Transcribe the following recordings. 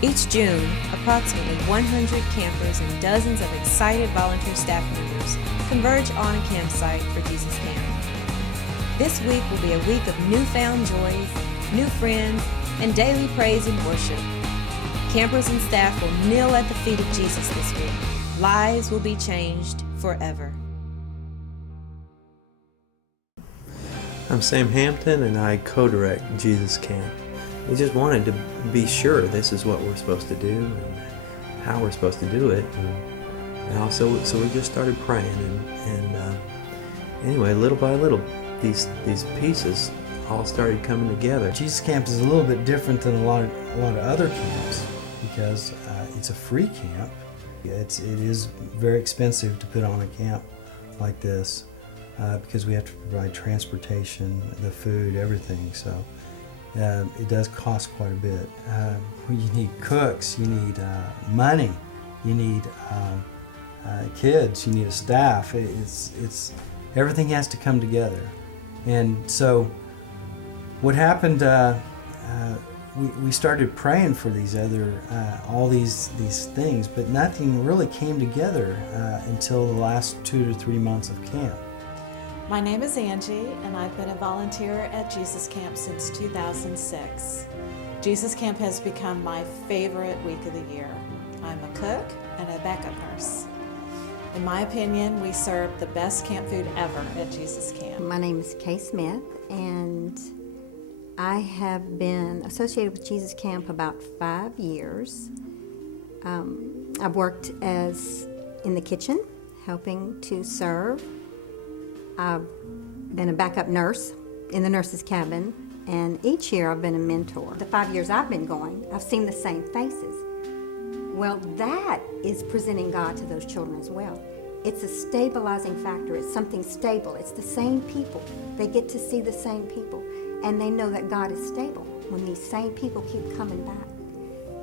Each June, approximately 100 campers and dozens of excited volunteer staff members converge on a campsite for Jesus Camp. This week will be a week of newfound joys, new friends, and daily praise and worship. Campers and staff will kneel at the feet of Jesus this week. Lives will be changed forever. I'm Sam Hampton and I co-direct Jesus Camp. We just wanted to be sure this is what we're supposed to do and how we're supposed to do it. And also, so we just started praying and anyway, little by little, these pieces all started coming together. Jesus Camp is a little bit different than a lot of other camps because it's a free camp. It is very expensive to put on a camp like this because we have to provide transportation, the food, everything. So it does cost quite a bit. You need cooks, you need money, you need kids, you need a staff. It's everything has to come together. And so what happened? We started praying for these other, all these things, but nothing really came together until the last 2 to 3 months of camp. My name is Angie, and I've been a volunteer at Jesus Camp since 2006. Jesus Camp has become my favorite week of the year. I'm a cook and a backup nurse. In my opinion, we serve the best camp food ever at Jesus Camp. My name is Kay Smith, and I have been associated with Jesus Camp about 5 years. I've worked in the kitchen, helping to serve. I've been a backup nurse in the nurse's cabin, and each year I've been a mentor. The 5 years I've been going, I've seen the same faces. Well, that is presenting God to those children as well. It's a stabilizing factor. It's something stable. It's the same people. They get to see the same people. And they know that God is stable when these same people keep coming back.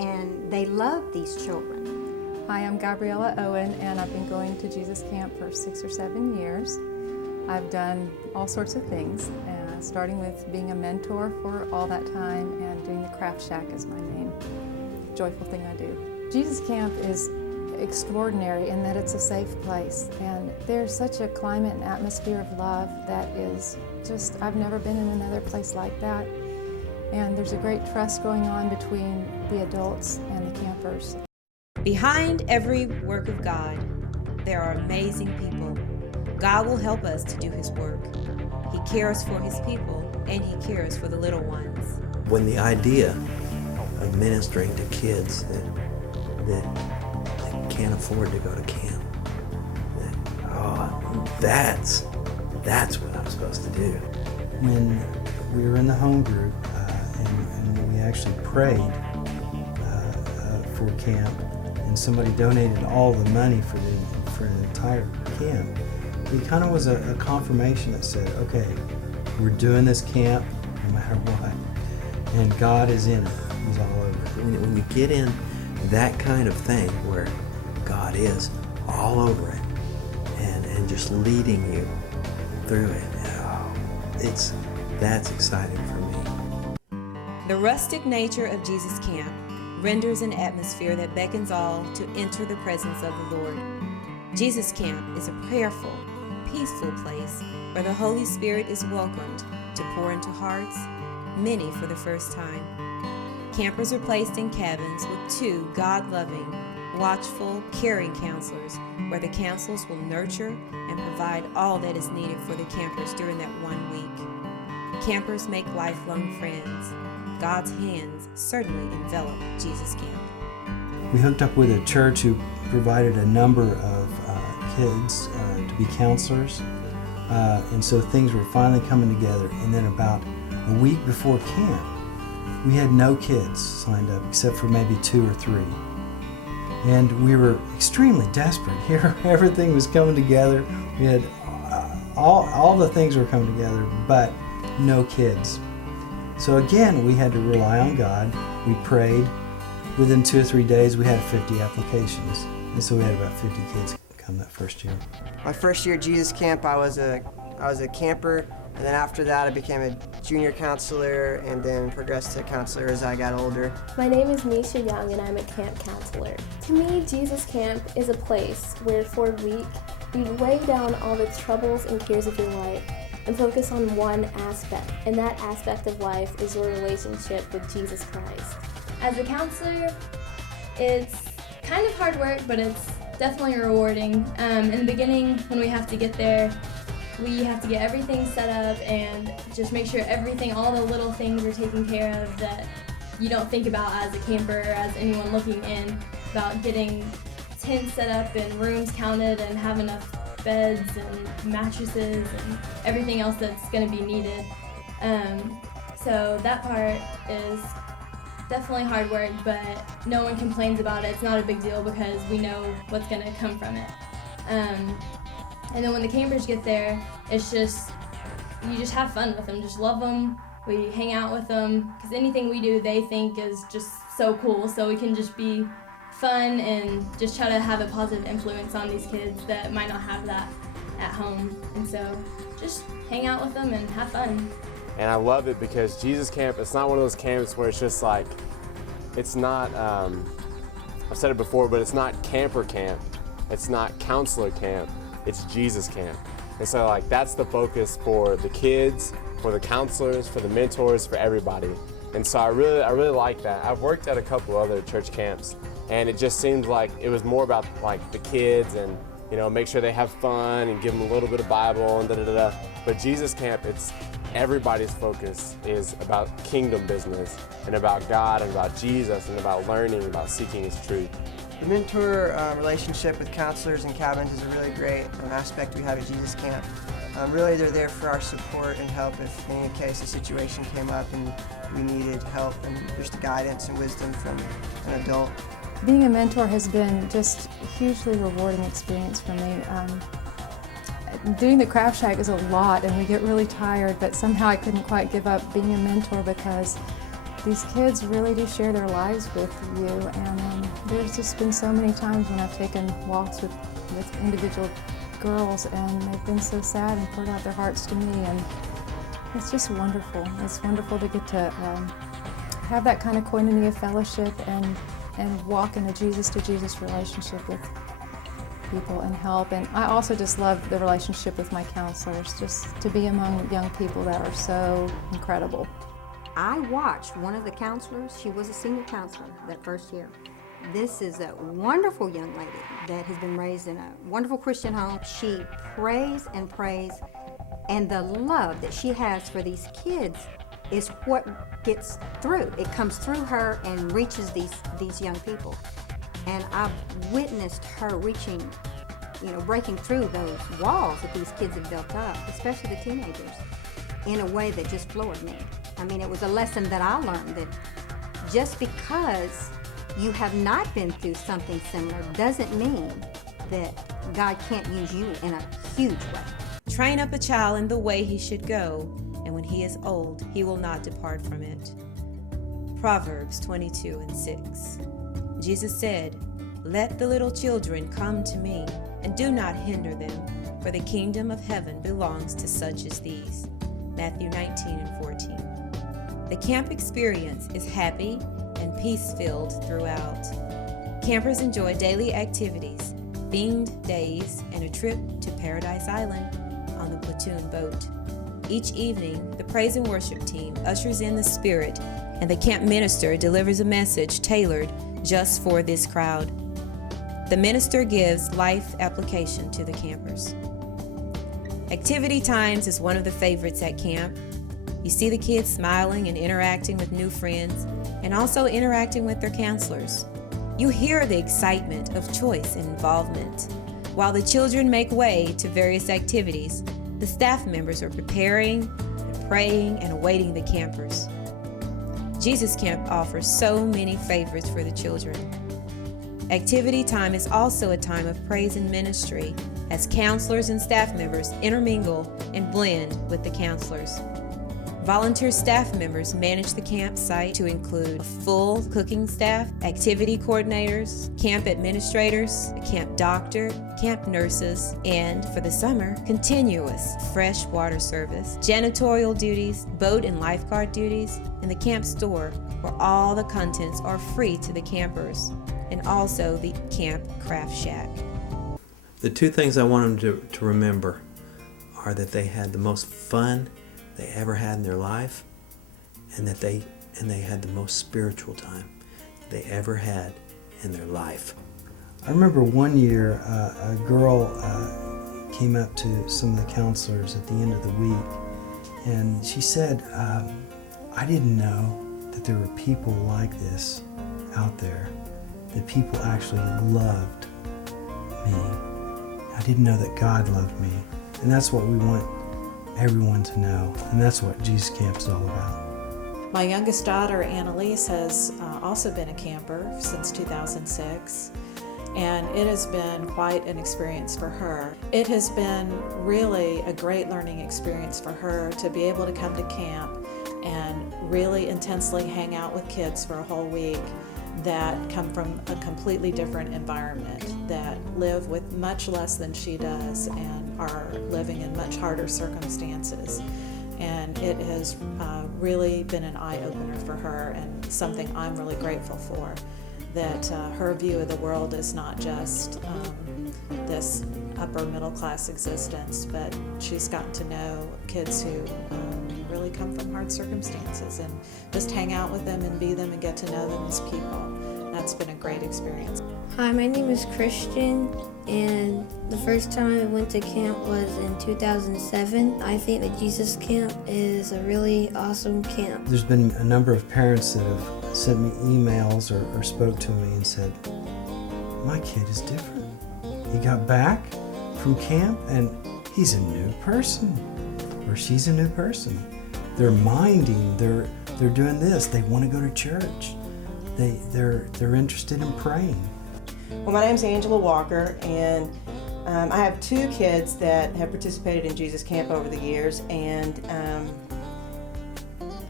And they love these children. Hi, I'm Gabriella Owen, and I've been going to Jesus Camp for 6 or 7 years. I've done all sorts of things, starting with being a mentor for all that time and doing the craft shack as my main joyful thing I do. Jesus Camp is extraordinary in that it's a safe place, and there's such a climate and atmosphere of love that is just, I've never been in another place like that. And there's a great trust going on between the adults and the campers. Behind every work of God, there are amazing people. God will help us to do His work. He cares for His people, and He cares for the little ones. When the idea of ministering to kids that can't afford to go to camp, that's what I'm supposed to do. When we were in the home group and we actually prayed for camp, and somebody donated all the money for the entire camp, it kind of was a confirmation that said, okay, we're doing this camp no matter what, and God is in it. He's all over it. When you get in that kind of thing where God is all over it and just leading you through it, that's exciting for me. The rustic nature of Jesus Camp renders an atmosphere that beckons all to enter the presence of the Lord. Jesus Camp is a prayerful, peaceful place where the Holy Spirit is welcomed to pour into hearts, many for the first time. Campers are placed in cabins with 2 God-loving, watchful, caring counselors where the counselors will nurture and provide all that is needed for the campers during that 1 week. Campers make lifelong friends. God's hands certainly envelop Jesus Camp. We hooked up with a church who provided a number of kids to be counselors, and so things were finally coming together. And then about a week before camp, we had no kids signed up except for maybe 2 or 3. And we were extremely desperate. Here, everything was coming together. We had all the things were coming together, but no kids. So again, we had to rely on God. We prayed. Within 2 or 3 days, we had 50 applications, and so we had about 50 kids come that first year. My first year at Jesus Camp, I was a camper And then after that, I became a junior counselor and then progressed to counselor as I got older. My name is Misha Young and I'm a camp counselor. To me, Jesus Camp is a place where for a week you lay down all the troubles and cares of your life and focus on one aspect, and that aspect of life is your relationship with Jesus Christ. As a counselor, it's kind of hard work, but it's definitely rewarding. In the beginning, when we have to get there, we have to get everything set up and just make sure everything, all the little things are taken care of that you don't think about as a camper or as anyone looking in, about getting tents set up and rooms counted and have enough beds and mattresses and everything else that's going to be needed. So that part is definitely hard work, but no one complains about it. It's not a big deal because we know what's going to come from it. And then when the campers get there, it's just, you just have fun with them, just love them. We hang out with them, because anything we do they think is just so cool, so we can just be fun and just try to have a positive influence on these kids that might not have that at home. And so just hang out with them and have fun. And I love it because Jesus Camp, it's not one of those camps where it's just like, it's not, I've said it before, but it's not camper camp, it's not counselor camp, it's Jesus Camp. And so like that's the focus for the kids, for the counselors, for the mentors, for everybody. And so I really like that. I've worked at a couple other church camps and it just seems like it was more about like the kids and, you know, make sure they have fun and give them a little bit of Bible and da-da-da-da. But Jesus Camp, it's everybody's focus is about kingdom business and about God and about Jesus and about learning, about seeking His truth. The mentor relationship with counselors and cabins is a really great aspect we have at Jesus Camp. Really, they're there for our support and help if in any case a situation came up and we needed help and just guidance and wisdom from an adult. Being a mentor has been just a hugely rewarding experience for me. Doing the Craft Shack is a lot and we get really tired, but somehow I couldn't quite give up being a mentor because these kids really do share their lives with you, and there's just been so many times when I've taken walks with individual girls and they've been so sad and poured out their hearts to me, and it's just wonderful. It's wonderful to get to have that kind of koinonia fellowship and walk in a Jesus-to-Jesus relationship with people and help. And I also just love the relationship with my counselors, just to be among young people that are so incredible. I watched one of the counselors. She was a senior counselor that first year. This is a wonderful young lady that has been raised in a wonderful Christian home. She prays and prays, and the love that she has for these kids is what gets through. It comes through her and reaches these young people. And I've witnessed her reaching, breaking through those walls that these kids have built up, especially the teenagers, in a way that just floored me. I mean, it was a lesson that I learned that just because you have not been through something similar doesn't mean that God can't use you in a huge way. Train up a child in the way he should go, and when he is old, he will not depart from it. Proverbs 22:6. Jesus said, "Let the little children come to me, and do not hinder them, for the kingdom of heaven belongs to such as these." Matthew 19:14. The camp experience is happy and peace-filled throughout. Campers enjoy daily activities, themed days, and a trip to Paradise Island on the Platoon boat. Each evening, the praise and worship team ushers in the spirit, and the camp minister delivers a message tailored just for this crowd. The minister gives life application to the campers. Activity times is one of the favorites at camp. You see the kids smiling and interacting with new friends, and also interacting with their counselors. You hear the excitement of choice and involvement. While the children make way to various activities, the staff members are preparing, and praying, and awaiting the campers. Jesus Camp offers so many favorites for the children. Activity time is also a time of praise and ministry, as counselors and staff members intermingle and blend with the counselors. Volunteer staff members manage the campsite to include a full cooking staff, activity coordinators, camp administrators, a camp doctor, camp nurses, and for the summer, continuous fresh water service, janitorial duties, boat and lifeguard duties, and the camp store where all the contents are free to the campers, and also the Camp Craft Shack. The two things I want them to remember are that they had the most fun they ever had in their life, and that they had the most spiritual time they ever had in their life. I remember one year a girl came up to some of the counselors at the end of the week, and she said, I didn't know that there were people like this out there, that people actually loved me. I didn't know that God loved me. And that's what we want everyone to know, and that's what Jesus Camp is all about. My youngest daughter, Annalise, has also been a camper since 2006, and it has been quite an experience for her. It has been really a great learning experience for her to be able to come to camp and really intensely hang out with kids for a whole week that come from a completely different environment, that live with much less than she does and are living in much harder circumstances. And it has really been an eye-opener for her, and something I'm really grateful for, that her view of the world is not just this upper middle class existence, but she's gotten to know kids who really come from hard circumstances, and just hang out with them and be them and get to know them as people. That's been a great experience. Hi, my name is Christian, and the first time I went to camp was in 2007. I think that Jesus Camp is a really awesome camp. There's been a number of parents that have sent me emails or spoke to me and said, my kid is different. He got back from camp and he's a new person, or she's a new person. They're minding, they're doing this, they want to go to church. They're interested in praying. Well, my name's Angela Walker, and I have two kids that have participated in Jesus Camp over the years, and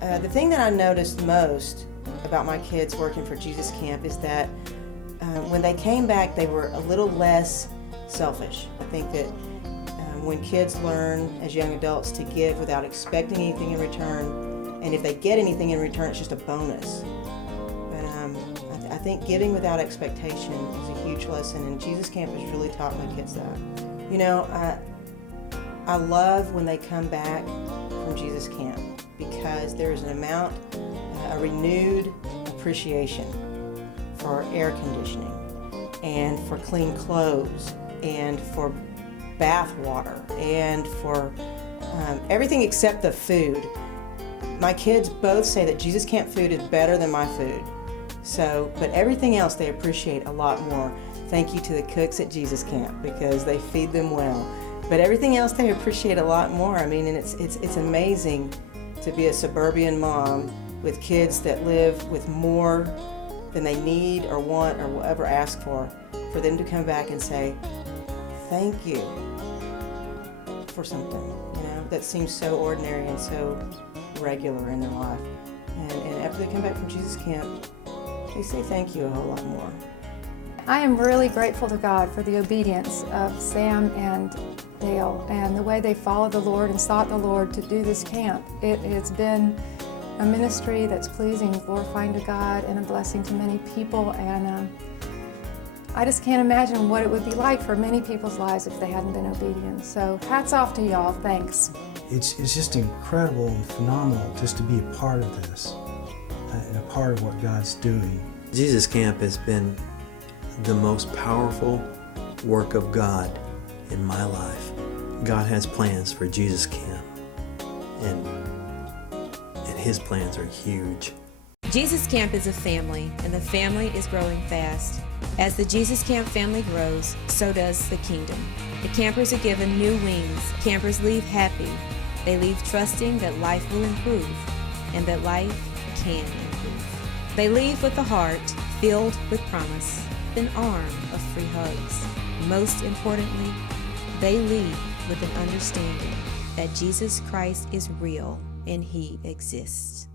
the thing that I noticed most about my kids working for Jesus Camp is that when they came back, they were a little less selfish. I think that when kids learn as young adults to give without expecting anything in return, and if they get anything in return, it's just a bonus. I think giving without expectation is a huge lesson, and Jesus Camp has really taught my kids that. You know, I love when they come back from Jesus Camp, because there's an amount, a renewed appreciation for air conditioning, and for clean clothes, and for bath water, and for everything except the food. My kids both say that Jesus Camp food is better than my food. So, but everything else they appreciate a lot more. Thank you to the cooks at Jesus Camp, because they feed them well. But everything else they appreciate a lot more. I mean, and it's amazing to be a suburban mom with kids that live with more than they need or want or will ever ask for them to come back and say, thank you for something, you know, that seems so ordinary and so regular in their life. And after they come back from Jesus Camp, they say thank you a whole lot more. I am really grateful to God for the obedience of Sam and Dale and the way they followed the Lord and sought the Lord to do this camp. It has been a ministry that's pleasing, glorifying to God, and a blessing to many people, and I just can't imagine what it would be like for many people's lives if they hadn't been obedient. So hats off to y'all, thanks. It's just incredible and phenomenal just to be a part of this, and a part of what God's doing. Jesus Camp has been the most powerful work of God in my life. God has plans for Jesus Camp, and His plans are huge. Jesus Camp is a family, and the family is growing fast. As the Jesus Camp family grows, so does the kingdom. The campers are given new wings. Campers leave happy. They leave trusting that life will improve, and that life can improve. They leave with a heart filled with promise, an arm of free hugs. Most importantly, they leave with an understanding that Jesus Christ is real and He exists.